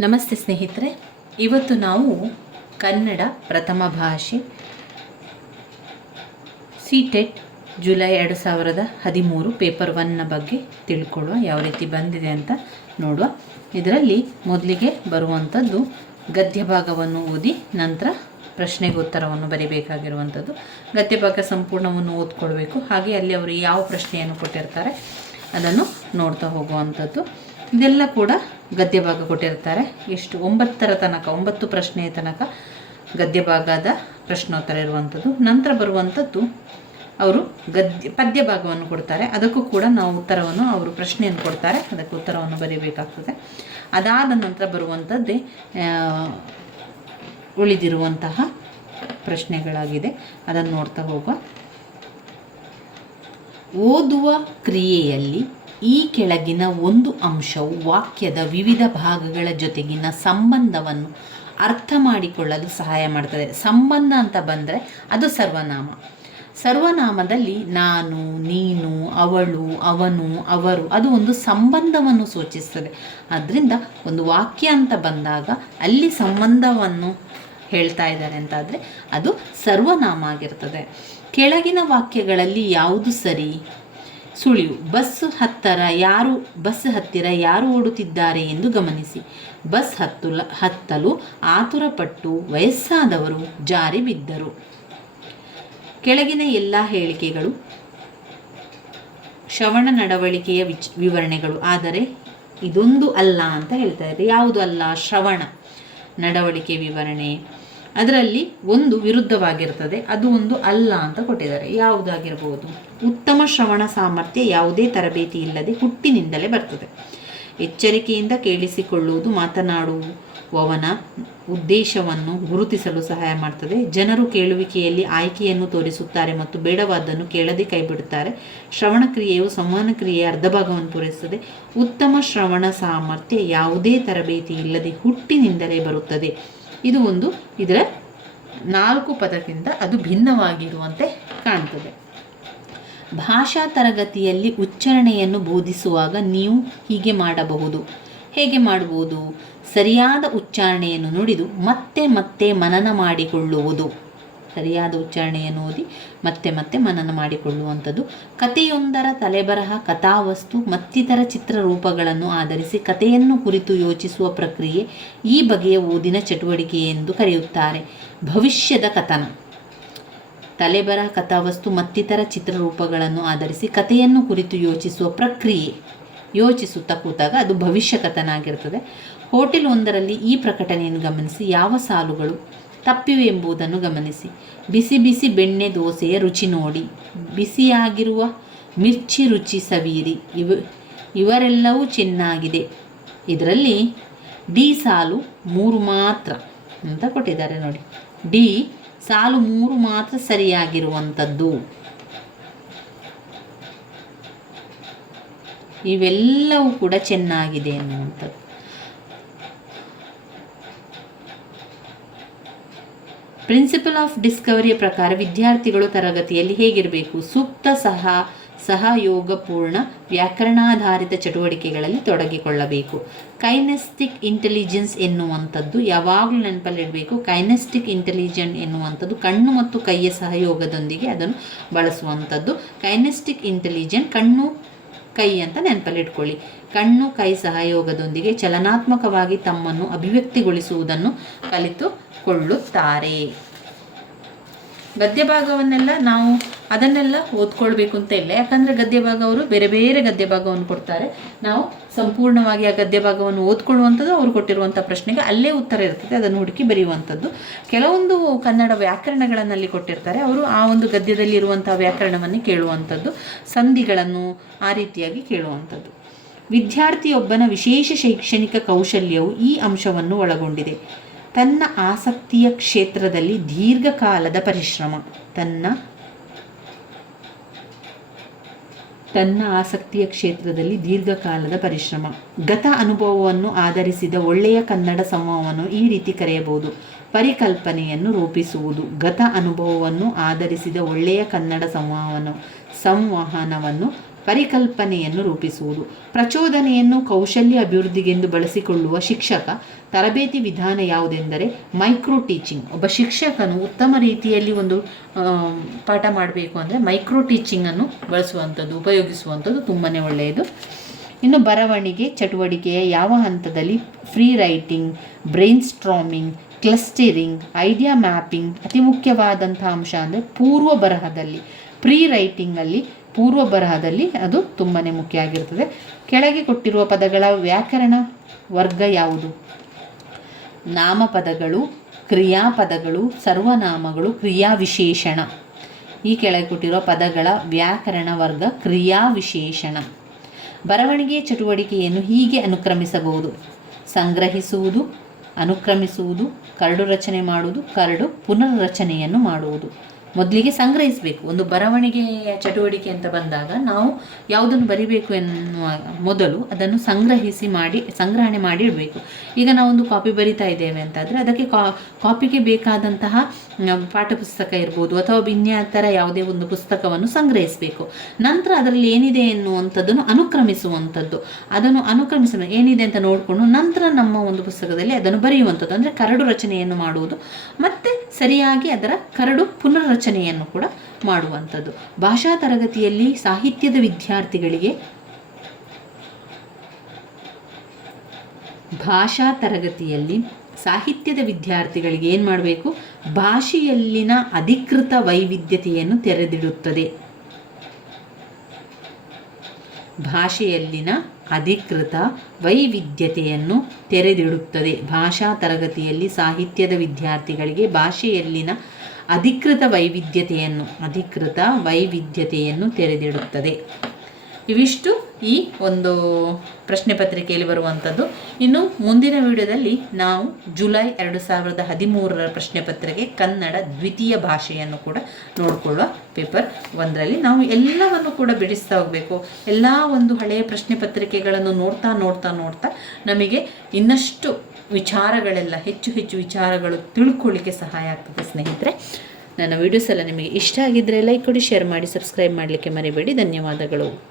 ನಮಸ್ತೆ ಸ್ನೇಹಿತರೆ, ಇವತ್ತು ನಾವು ಕನ್ನಡ ಪ್ರಥಮ ಭಾಷೆ ಸಿಟೆಟ್ ಜುಲೈ ಎರಡು ಸಾವಿರದ ಹದಿಮೂರು ಪೇಪರ್ ಒನ್ನ ಬಗ್ಗೆ ತಿಳ್ಕೊಳ್ಳುವ ಯಾವ ರೀತಿ ಬಂದಿದೆ ಅಂತ ನೋಡುವ. ಇದರಲ್ಲಿ ಮೊದಲಿಗೆ ಬರುವಂಥದ್ದು ಗದ್ಯ ಭಾಗವನ್ನು ಓದಿ, ನಂತರ ಪ್ರಶ್ನೆಗೆ ಉತ್ತರವನ್ನು ಬರೀಬೇಕಾಗಿರುವಂಥದ್ದು. ಗದ್ಯ ಭಾಗ ಸಂಪೂರ್ಣವನ್ನು ಓದ್ಕೊಳ್ಬೇಕು. ಹಾಗೆ ಅಲ್ಲಿ ಅವರು ಯಾವ ಪ್ರಶ್ನೆಯನ್ನು ಕೊಟ್ಟಿರ್ತಾರೆ ಅದನ್ನು ನೋಡ್ತಾ ಹೋಗುವಂಥದ್ದು. ಇದೆಲ್ಲ ಕೂಡ ಗದ್ಯ ಭಾಗ ಕೊಟ್ಟಿರ್ತಾರೆ ಎಷ್ಟು ಒಂಬತ್ತರ ತನಕ, ಒಂಬತ್ತು ಪ್ರಶ್ನೆಯ ತನಕ ಗದ್ಯ ಭಾಗದ ಪ್ರಶ್ನೋತ್ತರ ಇರುವಂಥದ್ದು. ನಂತರ ಬರುವಂಥದ್ದು ಅವರು ಗದ್ಯ, ಪದ್ಯ ಭಾಗವನ್ನು ಕೊಡ್ತಾರೆ. ಅದಕ್ಕೂ ಕೂಡ ನಾವು ಉತ್ತರವನ್ನು ಅವರು ಪ್ರಶ್ನೆಯನ್ನು ಕೊಡ್ತಾರೆ. ಅದಕ್ಕೆ ಉತ್ತರವನ್ನು ಬರೀಬೇಕಾಗ್ತದೆ. ಅದಾದ ನಂತರ ಬರುವಂಥದ್ದೇ ಉಳಿದಿರುವಂತಹ ಪ್ರಶ್ನೆಗಳಾಗಿದೆ. ಅದನ್ನು ನೋಡ್ತಾ ಹೋಗುವ. ಓದುವ ಕ್ರಿಯೆಯಲ್ಲಿ ಈ ಕೆಳಗಿನ ಒಂದು ಅಂಶವು ವಾಕ್ಯದ ವಿವಿಧ ಭಾಗಗಳ ಜೊತೆಗಿನ ಸಂಬಂಧವನ್ನು ಅರ್ಥ ಮಾಡಿಕೊಳ್ಳಲು ಸಹಾಯ ಮಾಡ್ತದೆ. ಸಂಬಂಧ ಅಂತ ಬಂದರೆ ಅದು ಸರ್ವನಾಮ. ಸರ್ವನಾಮದಲ್ಲಿ ನಾನು, ನೀನು, ಅವಳು, ಅವನು, ಅವರು ಅದು ಒಂದು ಸಂಬಂಧವನ್ನು ಸೂಚಿಸ್ತದೆ. ಅದರಿಂದ ಒಂದು ವಾಕ್ಯ ಅಂತ ಬಂದಾಗ ಅಲ್ಲಿ ಸಂಬಂಧವನ್ನು ಹೇಳ್ತಾ ಇದ್ದಾರೆ ಅಂತಾದರೆ ಅದು ಸರ್ವನಾಮ ಆಗಿರ್ತದೆ. ಕೆಳಗಿನ ವಾಕ್ಯಗಳಲ್ಲಿ ಯಾವುದು ಸರಿ? ಸುಳಿವು ಬಸ್ ಹತ್ತರ ಯಾರು, ಬಸ್ ಹತ್ತಿರ ಯಾರು ಓಡುತ್ತಿದ್ದಾರೆ ಎಂದು ಗಮನಿಸಿ. ಬಸ್ ಹತ್ತು ಹತ್ತಲು ಆತುರಪಟ್ಟು ವಯಸ್ಸಾದವರು ಜಾರಿ ಬಿದ್ದರು. ಕೆಳಗಿನ ಎಲ್ಲ ಹೇಳಿಕೆಗಳು, ಶ್ರವಣ ನಡವಳಿಕೆಯ ವಿಚ್, ವಿವರಣೆಗಳು. ಆದರೆ ಇದೊಂದು ಅಲ್ಲ ಅಂತ ಹೇಳ್ತಾ ಇದ್ದಾರೆ. ಯಾವುದು ಅಲ್ಲ? ಶ್ರವಣ ನಡವಳಿಕೆ ವಿವರಣೆ. ಅದರಲ್ಲಿ ಒಂದು ವಿರುದ್ಧವಾಗಿರ್ತದೆ, ಅದು ಒಂದು ಅಲ್ಲ ಅಂತ ಕೊಟ್ಟಿದ್ದಾರೆ. ಯಾವುದಾಗಿರ್ಬೋದು? ಉತ್ತಮ ಶ್ರವಣ ಸಾಮರ್ಥ್ಯ ಯಾವುದೇ ತರಬೇತಿ ಇಲ್ಲದೆ ಹುಟ್ಟಿನಿಂದಲೇ ಬರ್ತದೆ. ಎಚ್ಚರಿಕೆಯಿಂದ ಕೇಳಿಸಿಕೊಳ್ಳುವುದು, ಮಾತನಾಡುವವನ ಉದ್ದೇಶವನ್ನು ಗುರುತಿಸಲು ಸಹಾಯ ಮಾಡ್ತದೆ. ಜನರು ಕೇಳುವಿಕೆಯಲ್ಲಿ ಆಯ್ಕೆಯನ್ನು ತೋರಿಸುತ್ತಾರೆ ಮತ್ತು ಬೇಡವಾದ್ದನ್ನು ಕೇಳದೆ ಕೈಬಿಡುತ್ತಾರೆ. ಶ್ರವಣ ಕ್ರಿಯೆಯು ಸಂವಹನ ಕ್ರಿಯೆಯ ಅರ್ಧ ಭಾಗವನ್ನು ಪೂರೈಸುತ್ತದೆ. ಉತ್ತಮ ಶ್ರವಣ ಸಾಮರ್ಥ್ಯ ಯಾವುದೇ ತರಬೇತಿ ಇಲ್ಲದೆ ಹುಟ್ಟಿನಿಂದಲೇ ಬರುತ್ತದೆ. ಇದು ಒಂದು ಇದರ ನಾಲ್ಕು ಪದಕ್ಕಿಂತ ಅದು ಭಿನ್ನವಾಗಿರುವಂತೆ ಕಾಣ್ತದೆ. ಭಾಷಾ ತರಗತಿಯಲ್ಲಿ ಉಚ್ಚಾರಣೆಯನ್ನು ಬೋಧಿಸುವಾಗ ನೀವು ಹೀಗೆ ಮಾಡಬಹುದು. ಹೇಗೆ ಮಾಡಬಹುದು ಸರಿಯಾದ ಉಚ್ಚಾರಣೆಯನ್ನು ನುಡಿದು ಮತ್ತೆ ಮತ್ತೆ ಮನನ ಮಾಡಿಕೊಳ್ಳುವುದು. ಸರಿಯಾದ ಉಚ್ಚಾರಣೆಯನ್ನು ಓದಿ ಮತ್ತೆ ಮತ್ತೆ ಮನನ ಮಾಡಿಕೊಳ್ಳುವಂಥದ್ದು. ಕಥೆಯೊಂದರ ತಲೆಬರಹ, ಕಥಾವಸ್ತು, ಮತ್ತಿತರ ಚಿತ್ರರೂಪಗಳನ್ನು ಆಧರಿಸಿ ಕಥೆಯನ್ನು ಕುರಿತು ಯೋಚಿಸುವ ಪ್ರಕ್ರಿಯೆ ಈ ಬಗೆಯ ಓದಿನ ಚಟುವಟಿಕೆ ಎಂದು ಕರೆಯುತ್ತಾರೆ. ಭವಿಷ್ಯದ ಕಥನ. ತಲೆಬರಹ, ಕಥಾವಸ್ತು, ಮತ್ತಿತರ ಚಿತ್ರರೂಪಗಳನ್ನು ಆಧರಿಸಿ ಕಥೆಯನ್ನು ಕುರಿತು ಯೋಚಿಸುವ ಪ್ರಕ್ರಿಯೆ. ಯೋಚಿಸುತ್ತಾ ಕೂತಾಗ ಅದು ಭವಿಷ್ಯ ಕಥನ ಆಗಿರ್ತದೆ ಹೋಟೆಲ್ ಒಂದರಲ್ಲಿ ಈ ಪ್ರಕಟಣೆಯನ್ನು ಗಮನಿಸಿ ಯಾವ ಸಾಲುಗಳು ತಪ್ಪಿವೆ ಎಂಬುದನ್ನು ಗಮನಿಸಿ. ಬಿಸಿ ಬಿಸಿ ಬೆಣ್ಣೆ ದೋಸೆಯ ರುಚಿ ನೋಡಿ. ಬಿಸಿಯಾಗಿರುವ ಮಿರ್ಚಿ ರುಚಿ ಸವೀರಿ. ಇವ, ಇವರೆಲ್ಲವೂ ಚೆನ್ನಾಗಿದೆ. ಇದರಲ್ಲಿ ಡಿ ಸಾಲು ಮೂರು ಮಾತ್ರ ಅಂತ ಕೊಟ್ಟಿದ್ದಾರೆ ನೋಡಿ. ಡಿ ಸಾಲು ಮೂರು ಮಾತ್ರ ಸರಿಯಾಗಿರುವಂಥದ್ದು. ಇವೆಲ್ಲವೂ ಕೂಡ ಚೆನ್ನಾಗಿದೆ ಅನ್ನುವಂಥದ್ದು. ಪ್ರಿನ್ಸಿಪಲ್ ಆಫ್ ಡಿಸ್ಕವರಿಯ ಪ್ರಕಾರ ವಿದ್ಯಾರ್ಥಿಗಳು ತರಗತಿಯಲ್ಲಿ ಹೇಗಿರಬೇಕು? ಸೂಕ್ತ ಸಹ, ಸಹಯೋಗಪೂರ್ಣ ವ್ಯಾಕರಣಾಧಾರಿತ ಚಟುವಟಿಕೆಗಳಲ್ಲಿ ತೊಡಗಿಕೊಳ್ಳಬೇಕು. ಕೈನೆಸ್ಟಿಕ್ ಇಂಟೆಲಿಜೆನ್ಸ್ ಎನ್ನುವಂಥದ್ದು ಯಾವಾಗಲೂ ನೆನಪಲ್ಲಿಡಬೇಕು. ಕೈನೆಸ್ಟಿಕ್ ಇಂಟೆಲಿಜೆಂಟ್ ಎನ್ನುವಂಥದ್ದು ಕಣ್ಣು ಮತ್ತು ಕೈಯ ಸಹಯೋಗದೊಂದಿಗೆ ಅದನ್ನು ಬಳಸುವಂಥದ್ದು. ಕೈನೆಸ್ಟಿಕ್ ಇಂಟೆಲಿಜೆಂಟ್ ಕಣ್ಣು, ಕೈ ಅಂತ ನೆನಪಲ್ಲಿಟ್ಕೊಳ್ಳಿ. ಕಣ್ಣು, ಕೈ ಸಹಯೋಗದೊಂದಿಗೆ ಚಲನಾತ್ಮಕವಾಗಿ ತಮ್ಮನ್ನು ಅಭಿವ್ಯಕ್ತಿಗೊಳಿಸುವುದನ್ನು ಕಲಿತುಕೊಳ್ಳುತ್ತಾರೆ ಗದ್ಯ ಭಾಗವನ್ನೆಲ್ಲ ನಾವು ಅದನ್ನೆಲ್ಲ ಓದ್ಕೊಳ್ಬೇಕು ಅಂತ ಇಲ್ಲ. ಯಾಕಂದರೆ ಗದ್ಯ ಭಾಗ ಅವರು ಬೇರೆ ಬೇರೆ ಗದ್ಯ ಭಾಗವನ್ನು ಕೊಡ್ತಾರೆ. ನಾವು ಸಂಪೂರ್ಣವಾಗಿ ಆ ಗದ್ಯ ಭಾಗವನ್ನು ಓದ್ಕೊಳ್ಳುವಂಥದ್ದು ಅವರು ಕೊಟ್ಟಿರುವಂಥ ಪ್ರಶ್ನೆಗೆ ಅಲ್ಲೇ ಉತ್ತರ ಇರ್ತದೆ. ಅದನ್ನು ಹುಡುಕಿ ಬರೆಯುವಂಥದ್ದು. ಕೆಲವೊಂದು ಕನ್ನಡ ವ್ಯಾಕರಣಗಳನ್ನಲ್ಲಿ ಕೊಟ್ಟಿರ್ತಾರೆ. ಅವರು ಆ ಒಂದು ಗದ್ಯದಲ್ಲಿ ಇರುವಂಥ ವ್ಯಾಕರಣವನ್ನು ಕೇಳುವಂಥದ್ದು. ಸಂಧಿಗಳನ್ನು ಆ ರೀತಿಯಾಗಿ ಕೇಳುವಂಥದ್ದು. ವಿದ್ಯಾರ್ಥಿಯೊಬ್ಬನ ವಿಶೇಷ ಶೈಕ್ಷಣಿಕ ಕೌಶಲ್ಯವು ಈ ಅಂಶವನ್ನು ಒಳಗೊಂಡಿದೆ. ತನ್ನ ಆಸಕ್ತಿಯ ಕ್ಷೇತ್ರದಲ್ಲಿ ದೀರ್ಘಕಾಲದ ಪರಿಶ್ರಮ. ತನ್ನ ತನ್ನ ಆಸಕ್ತಿಯ ಕ್ಷೇತ್ರದಲ್ಲಿ ದೀರ್ಘಕಾಲದ ಪರಿಶ್ರಮ. ಗತ ಅನುಭವವನ್ನು ಆಧರಿಸಿದ ಒಳ್ಳೆಯ ಕನ್ನಡ ಸಮೂಹವನ್ನು ಈ ರೀತಿ ಕರೆಯಬಹುದು. ಪರಿಕಲ್ಪನೆಯನ್ನು ರೂಪಿಸುವುದು. ಗತ ಅನುಭವವನ್ನು ಆಧರಿಸಿದ ಒಳ್ಳೆಯ ಕನ್ನಡ ಸಂವಹನ, ಸಂವಹನವನ್ನು ಪರಿಕಲ್ಪನೆಯನ್ನು ರೂಪಿಸುವುದು. ಪ್ರಚೋದನೆಯನ್ನು ಕೌಶಲ್ಯ ಅಭಿವೃದ್ಧಿಗೆಂದು ಬಳಸಿಕೊಳ್ಳುವ ಶಿಕ್ಷಕ ತರಬೇತಿ ವಿಧಾನ ಯಾವುದೆಂದರೆ ಮೈಕ್ರೋ ಟೀಚಿಂಗ್. ಒಬ್ಬ ಶಿಕ್ಷಕನು ಉತ್ತಮ ರೀತಿಯಲ್ಲಿ ಒಂದು ಪಾಠ ಮಾಡಬೇಕು ಅಂದರೆ ಮೈಕ್ರೋ ಟೀಚಿಂಗನ್ನು ಬಳಸುವಂಥದ್ದು, ಉಪಯೋಗಿಸುವಂಥದ್ದು ತುಂಬಾ ಒಳ್ಳೆಯದು. ಇನ್ನು ಬರವಣಿಗೆ, ಚಟುವಟಿಕೆಯ ಯಾವ ಹಂತದಲ್ಲಿ free writing brainstorming clustering, idea mapping ಅತಿ ಮುಖ್ಯವಾದಂಥ ಅಂಶ ಅಂದರೆ ಪೂರ್ವ ಬರಹದಲ್ಲಿ. ಪ್ರೀ ರೈಟಿಂಗಲ್ಲಿ ಪೂರ್ವ ಬರಹದಲ್ಲಿ ಅದು ತುಂಬಾ ಮುಖ್ಯ ಆಗಿರ್ತದೆ. ಕೆಳಗೆ ಕೊಟ್ಟಿರುವ ಪದಗಳ ವ್ಯಾಕರಣ ವರ್ಗ ಯಾವುದು? ನಾಮಪದಗಳು, ಕ್ರಿಯಾಪದಗಳು, ಸರ್ವನಾಮಗಳು, ಕ್ರಿಯಾವಿಶೇಷಣ. ಈ ಕೆಳಗೆ ಕೊಟ್ಟಿರುವ ಪದಗಳ ವ್ಯಾಕರಣ ವರ್ಗ ಕ್ರಿಯಾವಿಶೇಷಣ. ಬರವಣಿಗೆಯ ಚಟುವಟಿಕೆಯನ್ನು ಹೀಗೆ ಅನುಕ್ರಮಿಸಬಹುದು. ಸಂಗ್ರಹಿಸುವುದು, ಅನುಕ್ರಮಿಸುವುದು, ಕರಡು ರಚನೆ ಮಾಡುವುದು, ಕರಡು ಪುನರ್ರಚನೆಯನ್ನು ಮಾಡುವುದು. ಮೊದಲಿಗೆ ಸಂಗ್ರಹಿಸಬೇಕು. ಒಂದು ಬರವಣಿಗೆಯ ಚಟುವಟಿಕೆ ಅಂತ ಬಂದಾಗ ನಾವು ಯಾವುದನ್ನು ಬರಿಬೇಕು ಎನ್ನುವ ಮೊದಲು ಅದನ್ನು ಸಂಗ್ರಹಿಸಿ ಮಾಡಿ, ಸಂಗ್ರಹಣೆ ಮಾಡಿ ಇಡಬೇಕು ಈಗ ನಾವೊಂದು ಕಾಪಿ ಬರಿತಾ ಇದ್ದೇವೆ ಅಂತಾದರೆ ಅದಕ್ಕೆ ಕಾ, ಕಾಪಿಗೆ ಬೇಕಾದಂತಹ ಪಾಠಪುಸ್ತಕ ಇರ್ಬೋದು ಅಥವಾ ಭಿನ್ಯಾತರ ಯಾವುದೇ ಒಂದು ಪುಸ್ತಕವನ್ನು ಸಂಗ್ರಹಿಸಬೇಕು. ನಂತರ ಅದರಲ್ಲಿ ಏನಿದೆ ಎನ್ನುವಂಥದ್ದನ್ನು ಅನುಕ್ರಮಿಸುವಂಥದ್ದು. ಅದನ್ನು ಅನುಕ್ರಮಿಸ ಏನಿದೆ ಅಂತ ನೋಡಿಕೊಂಡು ನಂತರ ನಮ್ಮ ಒಂದು ಪುಸ್ತಕದಲ್ಲಿ ಅದನ್ನು ಬರೆಯುವಂಥದ್ದು. ಅಂದರೆ ಕರಡು ರಚನೆಯನ್ನು ಮಾಡುವುದು. ಮತ್ತು ಸರಿಯಾಗಿ ಅದರ ಕರಡು ಪುನರ್ರಚನೆಯನ್ನು ಕೂಡ ಮಾಡುವಂಥದ್ದು. ಭಾಷಾ ತರಗತಿಯಲ್ಲಿ ಸಾಹಿತ್ಯದ ವಿದ್ಯಾರ್ಥಿಗಳಿಗೆ ಭಾಷಾ ತರಗತಿಯಲ್ಲಿ ಸಾಹಿತ್ಯದ ವಿದ್ಯಾರ್ಥಿಗಳಿಗೆ ಏನು ಮಾಡಬೇಕು? ಭಾಷೆಯಲ್ಲಿನ ಅಧಿಕೃತ ವೈವಿಧ್ಯತೆಯನ್ನು ತೆರೆದಿಡುತ್ತದೆ. ಭಾಷೆಯಲ್ಲಿನ ಅಧಿಕೃತ ವೈವಿಧ್ಯತೆಯನ್ನು ತೆರೆದಿಡುತ್ತದೆ. ಭಾಷಾ ತರಗತಿಯಲ್ಲಿ ಸಾಹಿತ್ಯದ ವಿದ್ಯಾರ್ಥಿಗಳಿಗೆ ಭಾಷೆಯಲ್ಲಿನ ಅಧಿಕೃತ ವೈವಿಧ್ಯತೆಯನ್ನು ಅಧಿಕೃತ ವೈವಿಧ್ಯತೆಯನ್ನು ತೆರೆದಿಡುತ್ತದೆ. ಇವಿಷ್ಟು ಈ ಒಂದು ಪ್ರಶ್ನೆ ಪತ್ರಿಕೆಯಲ್ಲಿ ಬರುವಂಥದ್ದು. ಇನ್ನು ಮುಂದಿನ ವಿಡಿಯೋದಲ್ಲಿ ನಾವು ಜುಲೈ ಎರಡು ಸಾವಿರದ ಹದಿಮೂರರ ಪ್ರಶ್ನೆ ಪತ್ರಿಕೆ ಕನ್ನಡ ದ್ವಿತೀಯ ಭಾಷೆಯನ್ನು ಕೂಡ ನೋಡಿಕೊಳ್ಳುವ ಪೇಪರ್ ಒಂದರಲ್ಲಿ. ನಾವು ಎಲ್ಲವನ್ನು ಕೂಡ ಬಿಡಿಸ್ತಾ ಹೋಗಬೇಕು. ಎಲ್ಲ ಒಂದು ಹಳೆಯ ಪ್ರಶ್ನೆ ಪತ್ರಿಕೆಗಳನ್ನು ನೋಡ್ತಾ ನೋಡ್ತಾ ನೋಡ್ತಾ ನಮಗೆ ಇನ್ನಷ್ಟು ವಿಚಾರಗಳೆಲ್ಲ, ಹೆಚ್ಚು ಹೆಚ್ಚು ವಿಚಾರಗಳು ತಿಳ್ಕೊಳ್ಳಿಕ್ಕೆ ಸಹಾಯ ಆಗ್ತದೆ ಸ್ನೇಹಿತರೆ. ನನ್ನ ವೀಡಿಯೋಸ್ ಎಲ್ಲ ನಿಮಗೆ ಇಷ್ಟ ಆಗಿದ್ದರೆ ಲೈಕ್ ಕೊಡಿ, ಶೇರ್ ಮಾಡಿ, ಸಬ್ಸ್ಕ್ರೈಬ್ ಮಾಡಲಿಕ್ಕೆ ಮರಿಬೇಡಿ. ಧನ್ಯವಾದಗಳು.